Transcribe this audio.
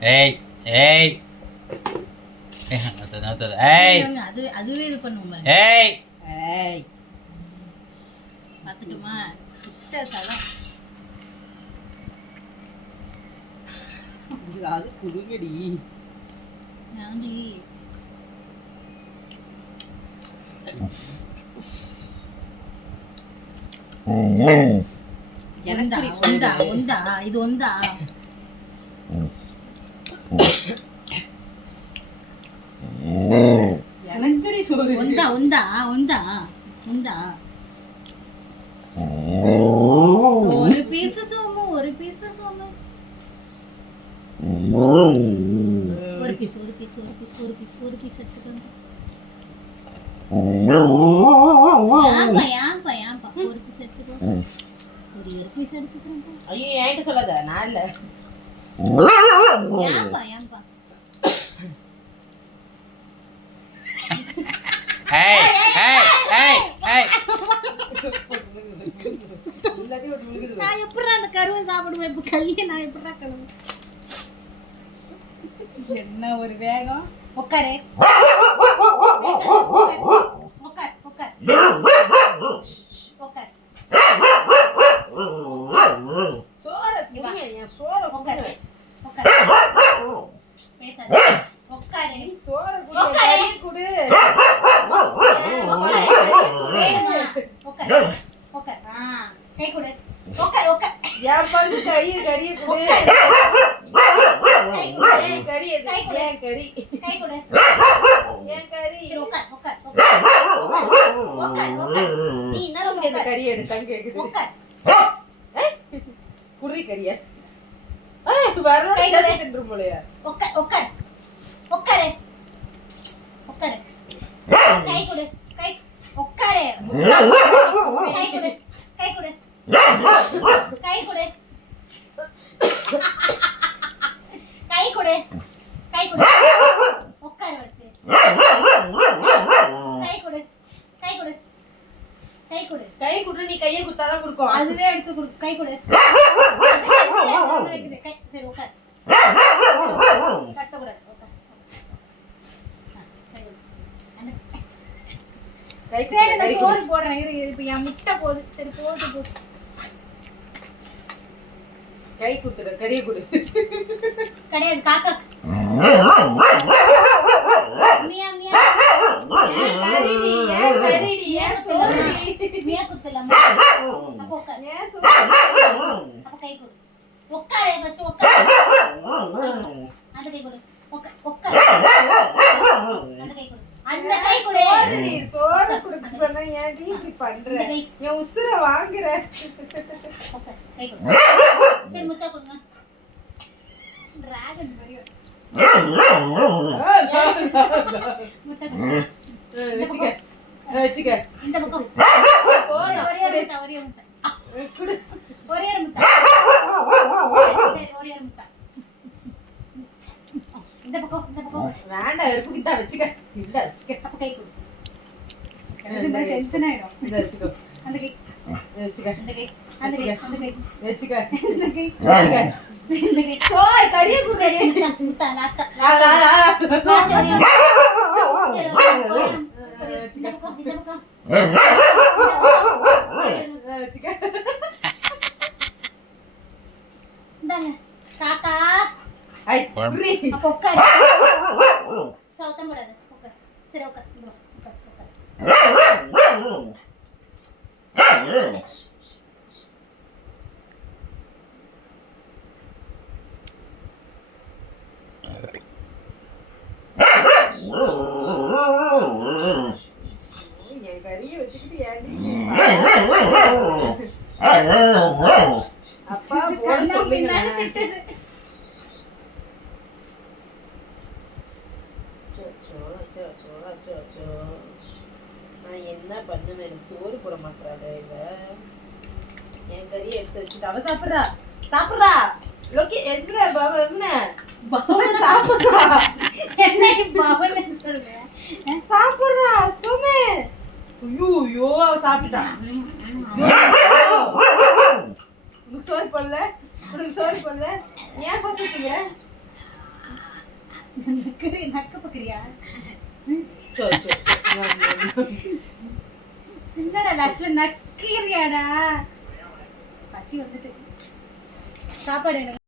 ஏய் ஏய். ஏய் அது அதுவே இது பண்ணுவோம். ஏய். ஏய். பார்த்துட்டுமா கிட்ட தலம் அது குடுங்கடி ஏன்டி? ஒந்தா ஒந்தா ஒந்தா இது ஒந்தா எனக்கடி சோறு ஒந்தா ஒந்தா ஒந்தா ஒரு பீஸ் சோமு ஒரு பீஸ் சோமு ஒரு பீஸ் ஒரு பீஸ் ஒரு பீஸ் ஒரு பீஸ் ஒரு பீஸ் எடுத்துக்கோங்க. ஏன்பா ஏன்பா ஏன்பா? ஒரு பீஸ் எடுத்துக்கோ. ஒரு ஒரு பீஸ் எடுத்துக்கிறோம் ஐயோ என்கிட்ட சொல்லாத நான் இல்ல. ஏன்பா ஏன்பா? ஏய் ஏய் ஏய் ஏய் நான் எப்படி அந்த கருவை சாப்பிடுவேன்? இப்ப கையை நான் எப்படிடா கழுவு என்ன ஒரு வேகம்? உட்காரு உட்கார் உட்கார் உட்கார் சோற சோற உட்கார். உட்கார் பேசாத உட்காரு நீ சோற குடு, உட்காரு. கறி குடு. வேணுமா உட்கார் உட்கார் ஆ கை கொடு உட்கார் உட்கார் என் பங்கு கறி, கறியை குடு. என் கறி எது? என் கறி. கை கொடு என் கறி. சரி உட்கார் உட்கார் உட்கார் உட்கார் உட்கார் உட்கார் உட்கார் நீ என்ன இந்த கறி எடுத்தான்னு கேக்குது. உட்கார் குர்ரி கறியா? வரணும் போலயா? உட்கார் உட்காரு உட்காரு கை கொடு கை உட்காரு கை கொடு கை கொடு கை கொடு கை கொடு கை கொடு உட்காரு வச்சு கை கொடு கை கொடு. கை கொடு. கை குடு, நீ கையை குத்தாதான் கொடுக்கும். அதுவே எடுத்து கொடு. கை கொடு. வைக்குது. கை சரி உட்கார். சரி குடு, இந்த கறி. சோறு போடுறேன். இரு இப்ப என் முட்டை போகுது சரி போட்டு போ. கை குத்துற கறியை குடு. கிடையாது காக்கா மியா மியா ஏன் கறிடி, ஏன் ஏன் ஏன் பஸ் உட்காரு அந்த கை கொடு உட்கார் உட்கார் அந்த கை கொடு அந்த கை கொடு சோறுடி, சோறு குடுக்க சொன்னா ஏன்டி இப்படி பண்ற? என் உசுரை வாங்குற. கை கொடு சரி முட்டை கொடுங்க டிராகன் மாதிரி முட்டை கொடு வச்சுக்க, வச்சுக்க. இந்த பக்கம். ஒரே ஒரு முட்டை. ஒரே ஒரு முட்டை. ஒரே ஒரு முட்டை. ஒரே ஒரு முட்டை. இந்த பக்கம் இந்த பக்கம். வேண்டாம் இருக்கு இந்தா வச்சுக்க. இல்ல வச்சுக்க. அப்ப கை கொடு. டென்ஷன் ஆயிடும். இத வச்சுக்கோ. அந்த கை. வச்சுக்க. அந்த கை. அந்த கை. அந்த கை. வச்சுக்க. இந்த கை. வச்சுக்க. இந்த கை. சோய் கறிய குசரி முட்டை லாஸ்டா. லாஸ்ட் ஒரே ஒரு காக்கா ஐ அப்ப உட்காரு சவுத்தம் போடாத உட்கார் சரி உட்கார் இங்க வா, என் கறியை வச்சுக்கிட்டு ஏன்டி அப்பா கண்ணா சொல்லுங்க. நான் என்ன பண்ணுவேன் எனக்கு சோறு போட மாட்டாங்க இவ. என் கறியை எடுத்து வச்சுட்டு அவ சாப்பிடுறா. சாப்பிடுறா. லோக்கி எதுல பாபா என்ன? சோறு சாப்பிடுறா. சொல்ற? சாப்பிடுறா சுமே. ஐயோ ஐயோ அவ சாப்பிட்டான் உனக்கு சோறு போடல உனக்கு சோறு போடல ஏன் சாப்பிட்டீங்க நக்கு நக்கு பக்கிறியா சோ, சோ, சோ. என்னடா லாஸ்ட்ல நக்கிறியாடா? பசி வந்துட்டு. சாப்பாடு எனக்கு